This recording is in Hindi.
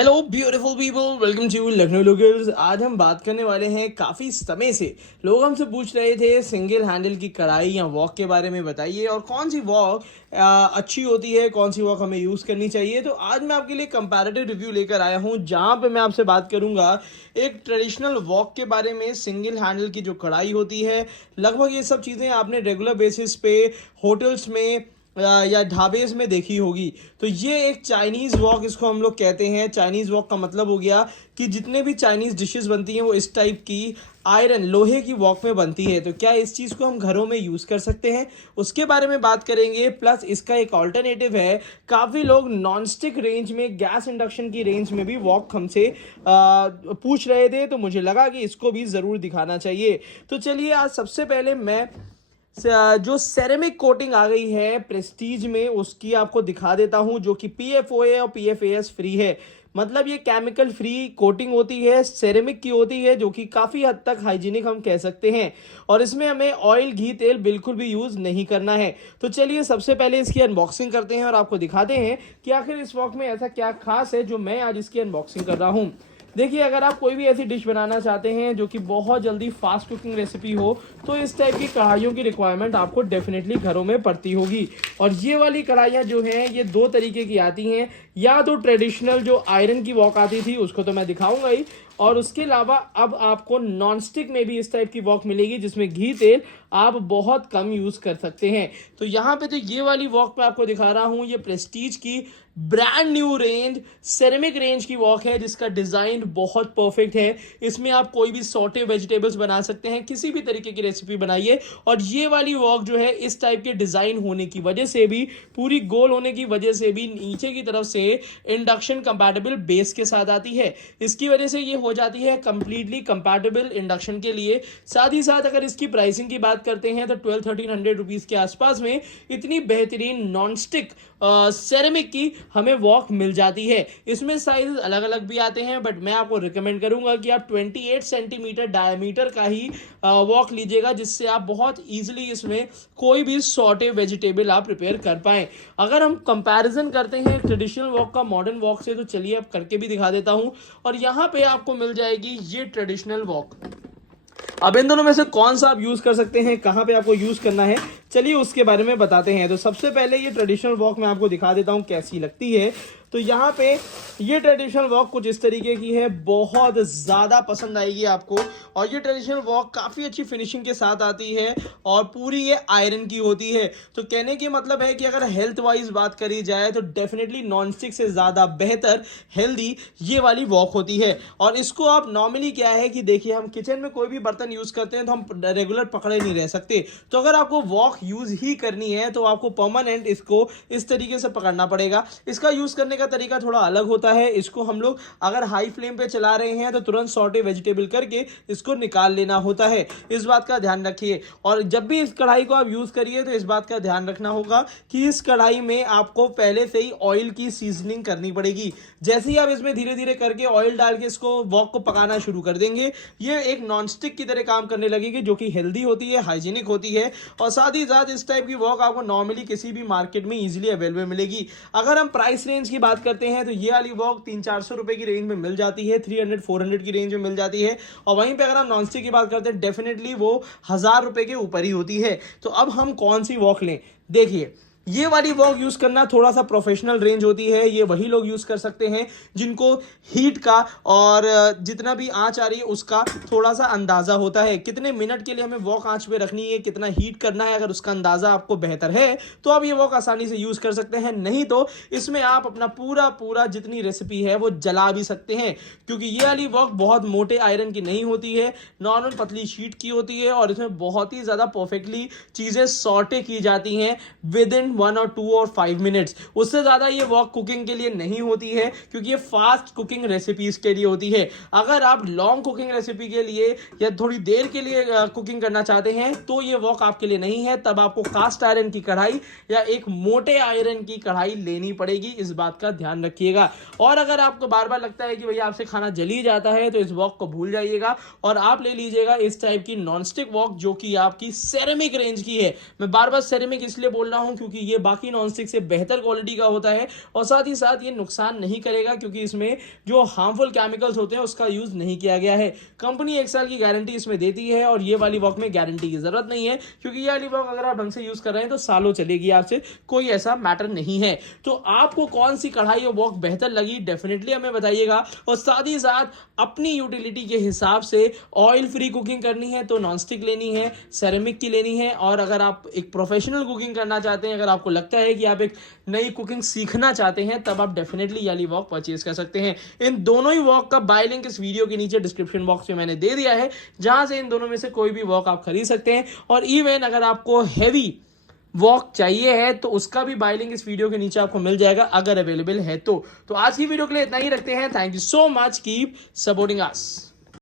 Hello beautiful people, welcome to Lucknow locals. आज हम बात करने वाले हैं, काफ़ी समय से लोग हमसे पूछ रहे थे सिंगल हैंडल की कढ़ाई या वॉक के बारे में बताइए और कौन सी वॉक अच्छी होती है, कौन सी वॉक हमें यूज़ करनी चाहिए। तो आज मैं आपके लिए कंपैरेटिव रिव्यू लेकर आया हूँ जहाँ पे मैं आपसे बात करूँगा एक ट्रेडिशनल वॉक के बारे में। सिंगल हैंडल की जो कढ़ाई होती है, लगभग ये सब चीज़ें आपने रेगुलर बेसिस पे होटल्स में या ढाबेज में देखी होगी। तो ये एक चाइनीज़ वॉक इसको हम लोग कहते हैं। चाइनीज़ वॉक का मतलब हो गया कि जितने भी चाइनीज़ डिशेस बनती हैं वो इस टाइप की आयरन लोहे की वॉक में बनती है। तो क्या इस चीज़ को हम घरों में यूज़ कर सकते हैं, उसके बारे में बात करेंगे। प्लस इसका एक ऑल्टरनेटिव है, काफ़ी लोग नॉन स्टिक रेंज में, गैस इंडक्शन की रेंज में भी वॉक हमसे पूछ रहे थे, तो मुझे लगा कि इसको भी ज़रूर दिखाना चाहिए। तो चलिए, आज सबसे पहले मैं जो सेरेमिक कोटिंग आ गई है प्रेस्टीज में उसकी आपको दिखा देता हूं, जो कि PFOA और PFAS फ्री है। मतलब ये केमिकल फ्री कोटिंग होती है, सेरेमिक की होती है, जो कि काफ़ी हद तक हाइजीनिक हम कह सकते हैं। और इसमें हमें ऑयल, घी, तेल बिल्कुल भी यूज़ नहीं करना है। तो चलिए, सबसे पहले इसकी अनबॉक्सिंग करते हैं और आपको दिखाते हैं कि आखिर इस वॉक में ऐसा क्या खास है जो मैं आज इसकी अनबॉक्सिंग कर रहा हूँ। देखिए, अगर आप कोई भी ऐसी डिश बनाना चाहते हैं जो कि बहुत जल्दी फास्ट कुकिंग रेसिपी हो, तो इस टाइप की कढ़ाइयों की रिक्वायरमेंट आपको डेफिनेटली घरों में पड़ती होगी। और ये वाली कढ़ाइयाँ जो हैं, ये दो तरीके की आती हैं। या तो ट्रेडिशनल जो आयरन की वॉक आती थी उसको तो मैं दिखाऊंगा ही, और उसके अलावा अब आपको नॉन स्टिक में भी इस टाइप की वॉक मिलेगी जिसमें घी तेल आप बहुत कम यूज़ कर सकते हैं। तो यहाँ पे तो ये वाली वॉक मैं आपको दिखा रहा हूँ, ये प्रेस्टीज की brand new range ceramic range की वॉक है, जिसका डिज़ाइन बहुत परफेक्ट है। इसमें आप कोई भी सॉटे वेजिटेबल्स बना सकते हैं, किसी भी तरीके की रेसिपी बनाइए। और ये वाली वॉक जो है, इस टाइप के डिज़ाइन होने की वजह से भी, पूरी गोल होने की वजह से भी, नीचे की तरफ से इंडक्शन कंपैटिबल बेस के साथ आती है। इसकी वजह से ये हो जाती है कंप्लीटली कंपैटिबल इंडक्शन के लिए। साथ ही साथ अगर इसकी प्राइसिंग की बात करते हैं तो 1200-1300 रुपीज़ के आसपास में इतनी बेहतरीन नॉन स्टिक सेरेमिक की हमें वॉक मिल जाती है। इसमें साइज अलग अलग भी आते हैं, बट मैं आपको रिकमेंड करूंगा कि आप 28 सेंटीमीटर डायमीटर का ही वॉक लीजिएगा, जिससे आप बहुत ईजिली इसमें कोई भी सॉटे वेजिटेबल आप प्रिपेयर कर पाएं। अगर हम कंपैरिजन करते हैं ट्रेडिशनल वॉक का मॉडर्न वॉक से, तो चलिए अब करके भी दिखा देता हूं। और यहाँ पे आपको मिल जाएगी ये ट्रेडिशनल वॉक। अब इन दोनों में से कौन सा आप यूज़ कर सकते हैं, कहाँ पे आपको यूज़ करना है, चलिए उसके बारे में बताते हैं। तो सबसे पहले ये ट्रेडिशनल वॉक मैं आपको दिखा देता हूँ कैसी लगती है। तो यहाँ पे ये ट्रेडिशनल वॉक कुछ इस तरीके की है, बहुत ज़्यादा पसंद आएगी आपको। और ये ट्रेडिशनल वॉक काफ़ी अच्छी फिनिशिंग के साथ आती है और पूरी ये आयरन की होती है। तो कहने की मतलब है कि अगर हेल्थ वाइज बात करी जाए तो डेफिनेटली नॉन स्टिक से ज़्यादा बेहतर हेल्दी ये वाली वॉक होती है। और इसको आप नॉर्मली क्या है कि देखिए, हम किचन में कोई भी बर्तन यूज़ करते हैं तो हम रेगुलर पकड़े नहीं रह सकते। तो अगर आपको वॉक यूज़ ही करनी है तो आपको परमानेंट इसको इस तरीके से पकड़ना पड़ेगा। इसका यूज़ करने का तरीका थोड़ा अलग होता है। इसको हम लोग अगर हाई फ्लेम पे चला रहे हैं तो तुरंत सॉटे वेजिटेबल करके इसको निकाल लेना होता है। इस बात का ध्यान रखिए। और जब भी इस कढ़ाई को आप यूज़ करिए तो इस बात का ध्यान रखना होगा कि इस कढ़ाई में आपको पहले से ही ऑयल की सीजनिंग करनी पड़ेगी। जैसे ही आप इसमें धीरे धीरे करके ऑयल डाल के इसको वॉक को पकाना शुरू कर देंगे, ये एक नॉन स्टिक की तरह काम करने लगेगी, जो कि हेल्दी होती है, हाइजीनिक होती है। और साथ ही साथ इस टाइप की वॉक आपको नॉर्मली किसी भी मार्केट में इजीली अवेलेबल मिलेगी। अगर हम प्राइस रेंज की बात करते हैं तो ये वाली वॉक 300-400 रुपए की रेंज में मिल जाती है, 300-400 की रेंज में मिल जाती है। और वहीं पे अगर हम नॉन स्टिक की बात करते हैं, डेफिनेटली वो 1000 रुपए के ऊपर ही होती है। तो अब हम कौन सी वॉक लें, देखिए, ये वाली वॉक यूज करना थोड़ा सा प्रोफेशनल रेंज होती है। ये वही लोग यूज कर सकते हैं जिनको हीट का और जितना भी आंच आ रही है उसका थोड़ा सा अंदाजा होता है, कितने मिनट के लिए हमें वॉक आंच पे रखनी है, कितना हीट करना है। अगर उसका अंदाजा आपको बेहतर है तो आप ये वॉक आसानी से यूज कर सकते हैं। नहीं तो इसमें आप अपना पूरा पूरा जितनी रेसिपी है वो जला भी सकते हैं, क्योंकि ये वाली वॉक बहुत मोटे आयरन की नहीं होती है, नॉर्मल पतली शीट की होती है। और इसमें बहुत ही ज्यादा परफेक्टली चीजें सॉटे की जाती हैं विद इन 1 और 2 और 5 मिनट्स। उससे ज़्यादा ये वॉक कुकिंग के लिए नहीं होती है, क्योंकि ये फास्ट कुकिंग रेसिपीज के लिए होती है। अगर आप लॉन्ग कुकिंग रेसिपी के लिए या थोड़ी देर के लिए कुकिंग करना चाहते हैं तो ये वॉक आपके लिए नहीं है। तब आपको कास्ट आयरन की कढ़ाई या एक मोटे आयरन की कढ़ाई लेनी पड़ेगी, इस बात का ध्यान रखिएगा। और अगर आपको बार बार लगता है कि भैया आपसे खाना जल ही जाता है, तो इस वॉक को भूल जाइएगा और आप ले लीजिएगा इस टाइप की नॉन स्टिक वॉक, जो कि आपकी सेरेमिक रेंज की है। मैं बार बार सेरेमिक इसलिए बोल रहा हूं क्योंकि क्योंकि ये बाकी नॉन स्टिक से बेहतर क्वालिटी का होता है और साथ ही साथ ये नुकसान नहीं करेगा क्योंकि इसमें जो हार्मफुल केमिकल्स होते हैं उसका यूज नहीं किया गया है। कंपनी 1 साल की गारंटी इसमें देती है और ये वाली वॉक में गारंटी की जरूरत नहीं है क्योंकि ये वाली वॉक अगर आप ढंग से यूज कर रहे हैं तो सालों चलेगी आपसे, कोई ऐसा मैटर नहीं है। तो आपको कौन सी कढ़ाई और वॉक बेहतर लगी डेफिनेटली हमें बताइएगा और साथ ही साथ अपनी यूटिलिटी के हिसाब से ऑयल फ्री कुकिंग करनी है तो नॉनस्टिक लेनी है, सेरेमिक की लेनी है, और अगर आप एक प्रोफेशनल कुकिंग करना चाहते हैं, अगर आपको लगता है कि आप एक नई कुकिंग सीखना चाहते हैं, तब आप डेफिनेटली ये वाली वॉक परचेज कर सकते हैं। इन दोनों ही वॉक का बाय लिंक इस वीडियो के नीचे डिस्क्रिप्शन बॉक्स में मैंने दे दिया है, जहां से इन दोनों में से कोई भी वॉक आप खरीद सकते हैं। और इवन अगर आपको हैवी वॉक चाहिए है तो उसका भी बाय लिंक इस वीडियो के नीचे आपको मिल जाएगा अगर अवेलेबल है तो आज की वीडियो के लिए इतना ही रखते हैं। Thank you so much, keep supporting us.